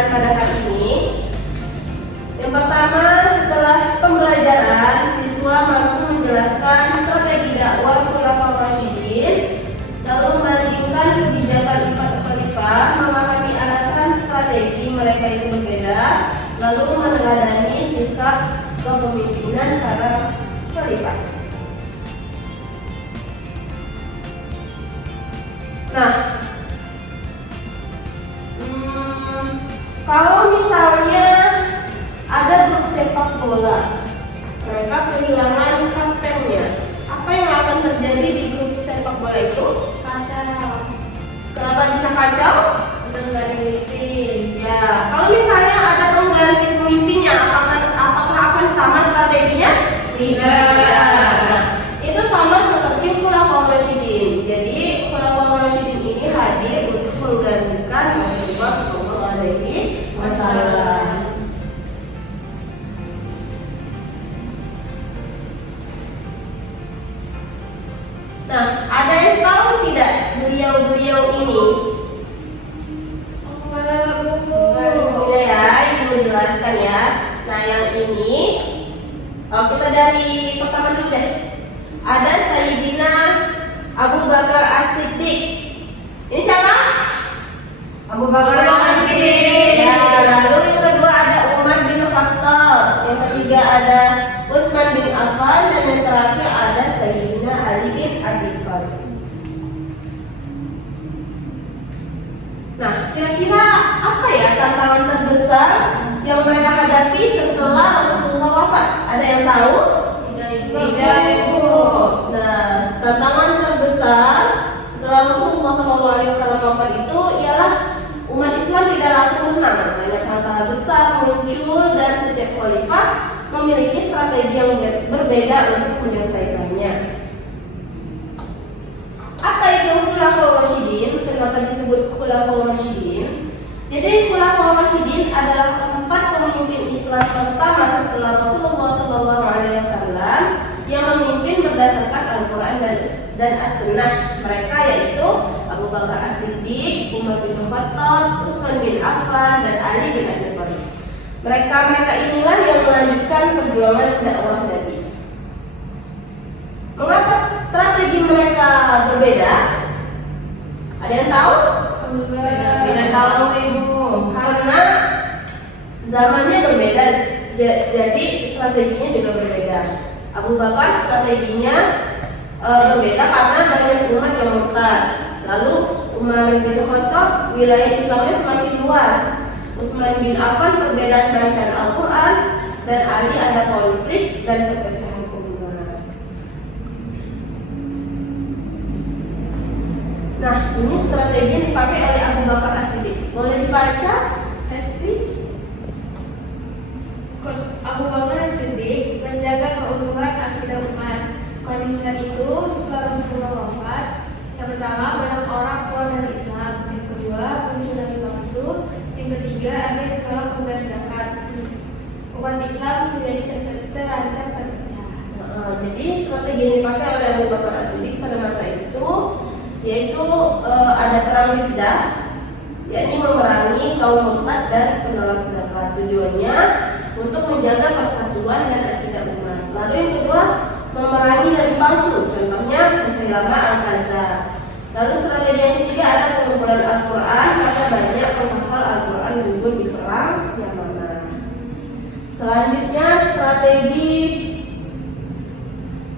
pembelajaran pada hari ini. Yang pertama, setelah pembelajaran, siswa mampu menjelaskan strategi dakwah Khulafaur Rasyidin, lalu membandingkan kebijakan 4 khalifah, memahami alasan strategi mereka itu berbeda, lalu meneladani sikap kepemimpinan para khalifah. Nah, kalau misalnya ada grup sepak bola, mereka kehilangan kaptennya, apa yang akan terjadi di grup sepak bola itu? Kacau. Kenapa bisa kacau? Udah nggak dilipitin. Ya, kalau misalnya ada pengganti pemimpinnya, apakah akan sama strateginya? Tidak. Nah, itu sama seperti Khulafaur Rasyidin. Jadi Khulafaur Rasyidin ini hadir untuk menggantikan Rasulullah Shallallahu Alaihi Wasallam. Nah, ada yang tahu tidak beliau-beliau ini? Udah ya, Ibu jelaskan ya. Nah, yang ini, kita dari pertama dulu deh. Ada Sayyidina Abu Bakar As-Siddiq. Ini siapa? Abu Bakar As-Siddiq. Ya, lalu yang kedua ada Umar bin Khattab. Yang ketiga ada Utsman bin Affan, dan yang terakhir ada Sayyidina Ali bin Abi Thalib. Nah, kira-kira apa ya tantangan terbesar yang mereka hadapi setelah Rasulullah wafat? Ada yang tahu? Tidak, Ibu. Nah, tantangan terbesar setelah Rasulullah SAW wafat itu ialah umat Islam tidak langsung menang. Banyak masalah besar muncul dan setiap khalifah memiliki strategi yang berbeda untuk menyelesaikannya. Apa itu Khulafaur Rasyidin? Kenapa disebut Khulafaur Rasyidin? Jadi Khulafaur Rasyidin adalah 4 pemimpin Islam pertama setelah Rasulullah SAW yang memimpin berdasarkan Al-Quran dan As-Sunnah. Mereka yaitu Abu Bakar As-Siddiq, Umar bin Khattab, Utsman bin Affan, dan Ali bin Abi Thalib. Mereka inilah yang melanjutkan perjuangan dakwah Nabi. Mengapa strategi mereka berbeda? Ada yang tahu? Enggak. Tidak tahu, Ibu. Karena zamannya berbeda, jadi strateginya juga berbeda. Abu Bakar strateginya berbeda karena banyak umat yang murtad. Lalu Umar bin Khattab wilayah Islamnya semakin luas. Utsman bin Affan perbedaan bacaan Al-Quran, dan Ali ada konflik dan perpecahan umat. Nah, ini strategi yang dipakai oleh Abu Bakar As-Siddiq. Boleh dibaca, Hesti? Abu Bakar As-Siddiq menjaga keutuhan akidah umat. Kondisinya itu setelah Rasulullah wafat, yang pertama banyak orang keluar dari Islam, yang kedua muncul Nabi palsu, yang ketiga ada yang menolak pembayaran zakat. Umat Islam menjadi terancam terpecah. Jadi strategi yang dipakai oleh Abu Bakar As-Siddiq pada masa itu yaitu ada perang Riddah, yakni memerangi kaum murtad dan penolak zakat. Tujuannya untuk menjaga persatuan dan akidah umat. Lalu yang kedua, memerangi nabi palsu, contohnya Musailamah Al-Kadzdzab. Lalu strategi yang ketiga ada pengumpulan Al-Quran, karena banyak penghafal Al-Quran gugur di perang Yamamah. Selanjutnya strategi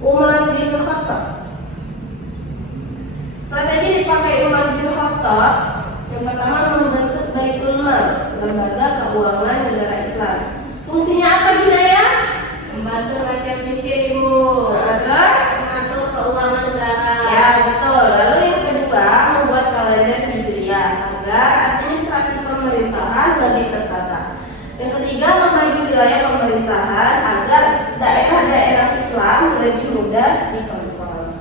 Umar bin Khattab. Strategi dipakai Umar bin Khattab yang pertama membentuk Baitul Mal, lembaga keuangan negara Islam. Fungsinya apa, Ginaya? Membantu rakyat miskin, Ibu. Terus? Mengatur keuangan negara. Ya, betul. Lalu yang kedua, membuat kalender Hijriah agar administrasi pemerintahan lebih tertata. Yang ketiga, membagi wilayah pemerintahan agar daerah-daerah Islam lebih mudah dikontrol.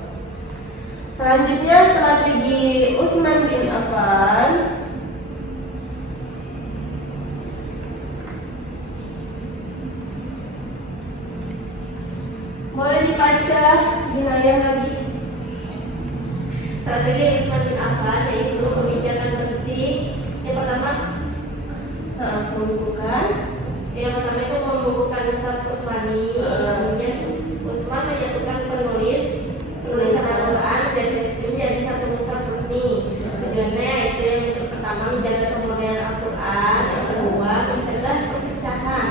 Selanjutnya strategi Utsman bin Affan. Boleh dibaca Ginaya lagi. Strategi Utsman bin Affan yaitu kebijakan penting. Yang pertama, Yang pertama itu membukukan Ustaz Usmani, kemudian Usman menyatukan penulisan Al-Quran dan menjadi satu mushaf resmi. Tujuannya itu yang pertama menjaga kemudian Al-Quran, yang kedua mencegah perpecahan.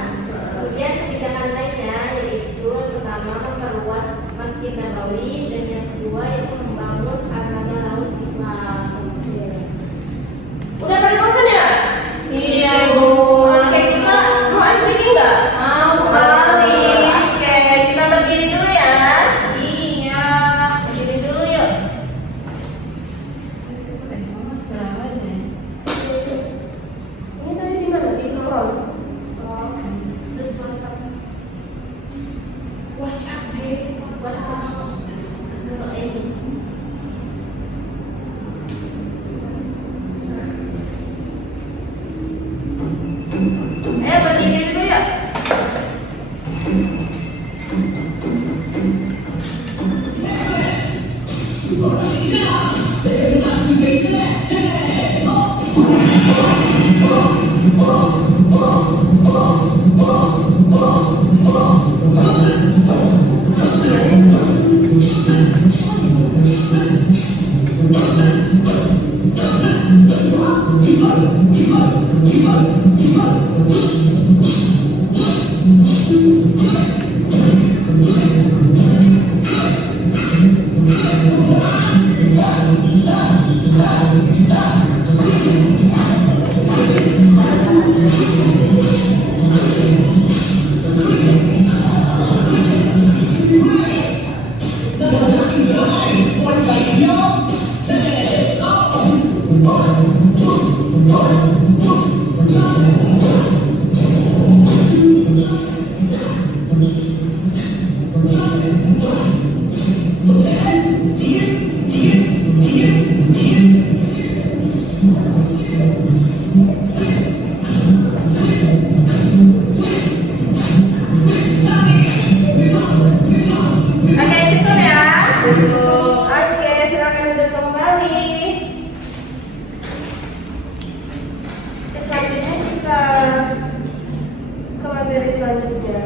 Kemudian kebijakan lainnya yaitu yang pertama memperluas Masjid Nabawi dan yang kedua yaitu membangun armada laut Islam. Udah kali bosan ya? Iya Bu. Oke, kita mau ice breaking nggak? Mau sekali. Oke, kita berdiri dulu ya. Iya. Berdiri dulu yuk. Ini tadi di mana? Di Chrome. Terus WhatsApp deh. Ini. Berdiri dulu ya. Oke, cukup ya. Oke, silakan duduk kembali. Selanjutnya kita ke materi selanjutnya.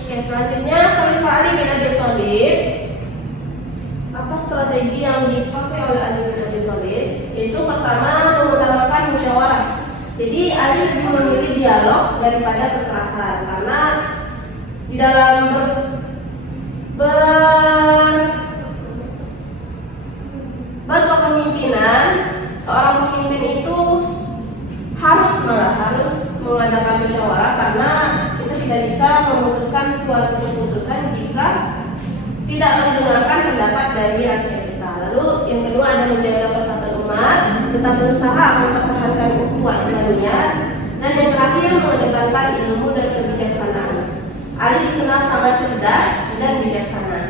Oke, selanjutnya Khalifah Ali bin Abi Thalib. Apa strategi yang dipakai oleh Ali bin Abi Thalib? Itu pertama mengutamakan musyawarah. Jadi Ali lebih memilih dialog daripada kekerasan karena di dalam berkepemimpinan seorang pemimpin itu harus mengadakan musyawarah karena kita tidak bisa memutuskan suatu keputusan jika tidak mendengarkan pendapat dari rakyat kita. Lalu yang kedua ada menjaga persatuan umat, tetap berusaha mempertahankan ukhuwah Islamiyah, dan yang terakhir mengedepankan ilmu dan kebijaksanaan. Ali dikenal sangat cerdas dan bijaksana.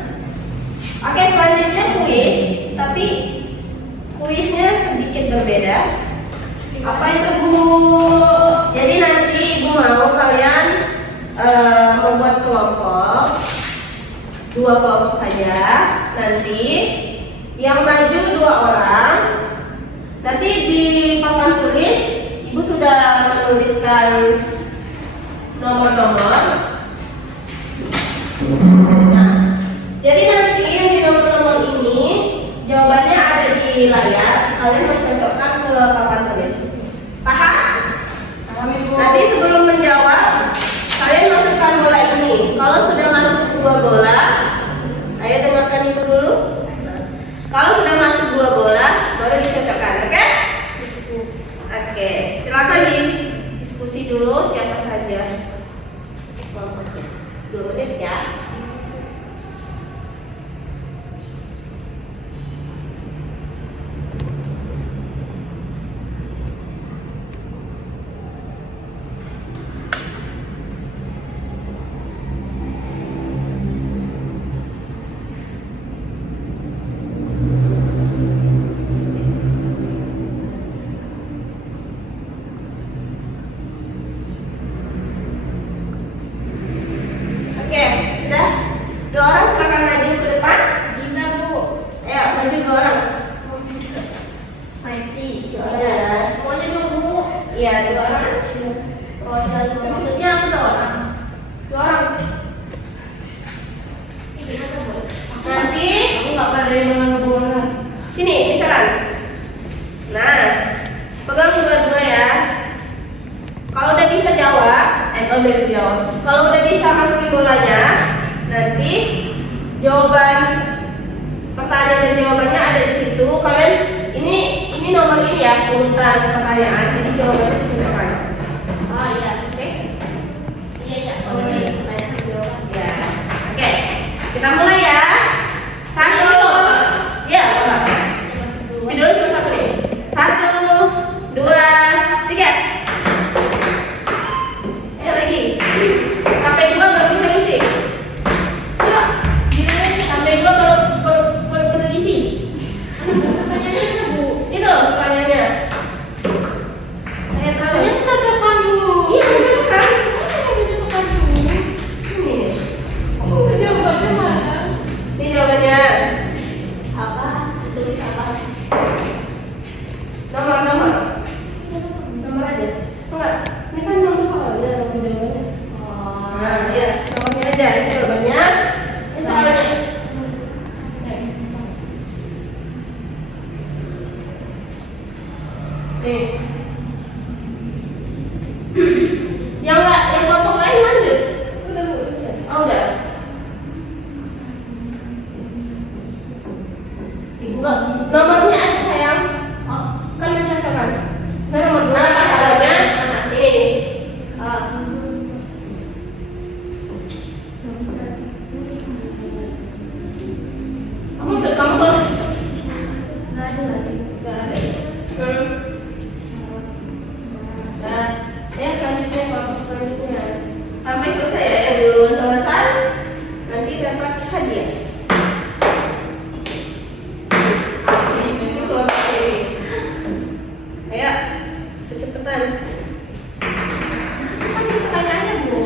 Oke, selanjutnya kuis, tapi kuisnya sedikit berbeda. Apa itu Bu? Jadi nanti Ibu mau kalian membuat kelompok, 2 kelompok saja. Nanti yang maju 2 orang. Nanti di papan tulis Ibu sudah menuliskan nomor-nomor. Nah, jadi nanti yang di nomor-nomor ini jawabannya ada di layar. Kalian mencocokkan ke papan tulis. Paham? Paham Ibu. Nanti sebelum menjawab, kalian masukkan bola ini. Kalau sudah masuk 2 bola, ayo dengarkan Ibu dulu. Kalau sudah masuk 2 bola, baru dicocokkan, oke? Oke, silakan diskusi dulu siapa saja kelompoknya. 2 menit ya. Iya, 2 orang aja. Royal maksudnya aku 2 orang. 2 orang. Nanti Aku nggak pernah dari mana bola. sini geseran. Nah, pegang dua-dua ya. Kalau udah bisa jawab, kalau udah bisa jawab, kalau udah bisa masukin bolanya, nanti jawaban pertanyaan dan jawabannya ada di situ. Kalian ini nomor ini ya, urutan pertanyaan. Jadi jawabannya diceritakan. Oh iya. Oke? Iya iya. Oh iya. Pertanyaan jawab. Ya. Oke. Kita mulai ya. 1. Ya, apa? Speed dulu cuma 1 nih. 1, 2, 3. Lagi. Sampai 2 baru bisa isi. Yuk. Sampai 2 baru isi. Pertanyaannya Bu. Itu pertanyaannya. Saya tahu. Pertanyaannya cocokan Bu. Iya, betul kan? Cocokan Bu. Ini. Jawabannya mana? Ini jawabannya. Apa? Tulis apa? Nomor aja. Enggak. Ini kan nomor soalnya, nomor jawabannya. Oh. Nah, iya, nomornya aja. Ini jawabannya. Ini soalnya. Nih. Yang kelompok lain lanjut. Udah Bu. Oh, udah. Enggak, nomornya aja sayang. Oh. Kan mencocokkan. Saya nomor 2 Mana masalahnya mana? ini. Oh. Kamu kalau Nggak ada lagi. enggak ada. Nah, ya selanjutnya kelompok selanjutnya sampai selesai ya, yang duluan selesai nanti dapat hadiah. Ini kelompok ini. Ayo, kecepatan. Sampai pertanyaannya Bu.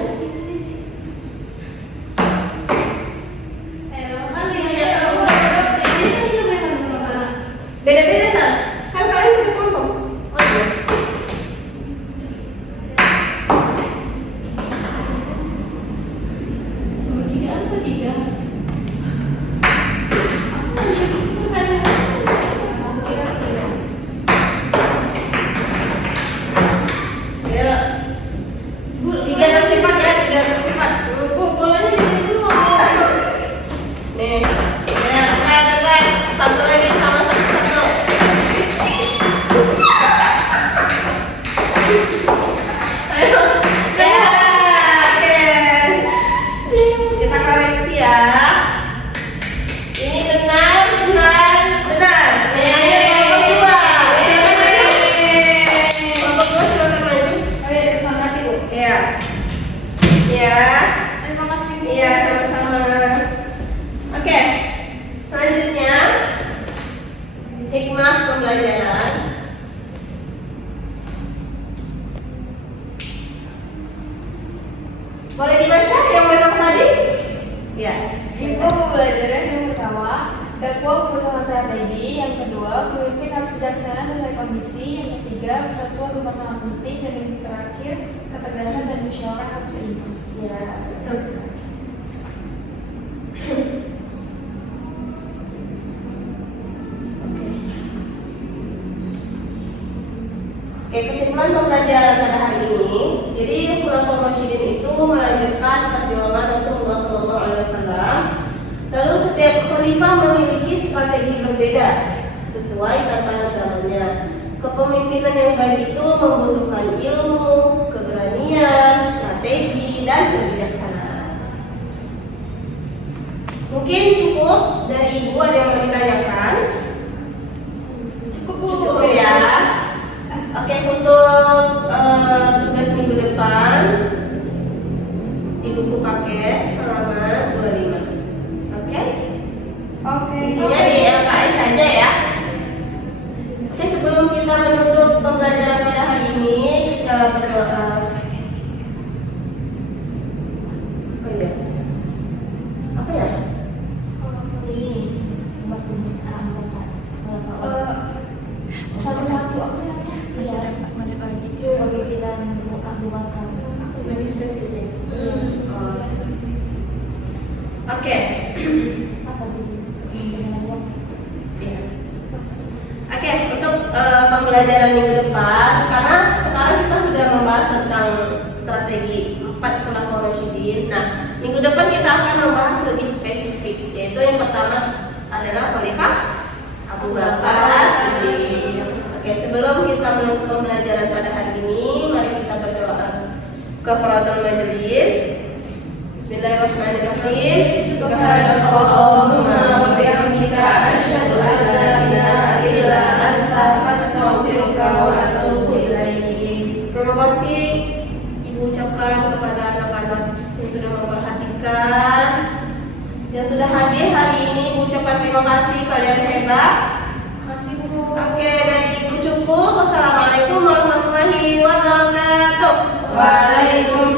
Kan dia tahu jawab jadi Iya benar Bu. Beda-beda sah. Kan kalian punya kelompok. Oh iya. Nomor 3 apa 3? Ayo. 3 tercepat ya, 3 tercepat. Bu, bolanya di sini semua. Nih, ya, cepat. Satu lagi sama satu. Ayo, ya, oke. Kita koreksi ya. Ini benar. Nilainya kelompok 2. Silakan maju. Kelompok 2 silakan maju. Oh iya, bersama nanti Bu. Iya. Iya. Terima kasih Bu. Iya, sama-sama. Oke. Selanjutnya hikmah pembelajaran. Boleh dibaca yang menang tadi? Ya. Hikmah pembelajaran yang pertama, dakwah membutuhkan strategi. Yang kedua, pemimpin harus bijaksana sesuai kondisi. Yang ketiga, persatuan umat sangat penting. Dan yang terakhir, ketegasan dan musyawarah harus seimbang. Ya, terus. Oke, kesimpulan pembelajaran pada hari ini. Jadi Khulafaur Rasyidin itu melanjutkan perjuangan Rasulullah SAW. Lalu setiap khalifah memiliki strategi berbeda sesuai tantangan zamannya. Kepemimpinan yang baik itu membutuhkan ilmu, keberanian, strategi, dan kebijaksanaan. Mungkin cukup dari Ibu, ada yang mau ditanyakan? Cukup Bu. Cukup ya. Oke, untuk tugas minggu depan di buku paket halaman 25. Oke? Isinya di LKS saja ya. Oke, sebelum kita menutup pembelajaran pada hari ini, kita berdoa. Oh iya. Apa ya? Ini nomor 4. Satu-satu apa sih namanya? Masyarakat. Iya. Lebih spesifik. Oh. Oke. Iya. Oke, untuk pembelajaran minggu depan, karena sekarang kita sudah membahas tentang strategi 4 khulafaur rasyidin. Nah, minggu depan kita akan membahas lebih spesifik, yaitu yang pertama adalah Khalifah Abu Bakar As-Siddiq. Oke, sebelum kita menutup pembelajaran pada hari ini, mari kita berdoa kafaratul majelis. Bismillahirrahmanirrahim. Subhanakallahumma wa bihamdika asyhadu an la ilaha illa anta astaghfiruka wa atubu ilaik. Terima kasih Ibu ucapkan kepada anak-anak yang sudah memperhatikan, yang sudah hadir hari ini. Ibu ucapkan terima kasih, kalian hebat. Kasih Bu. Oke, dari Ibu cukup. Wassalamualaikum warahmatullahi wabarakatuh. Waalaikumsalam.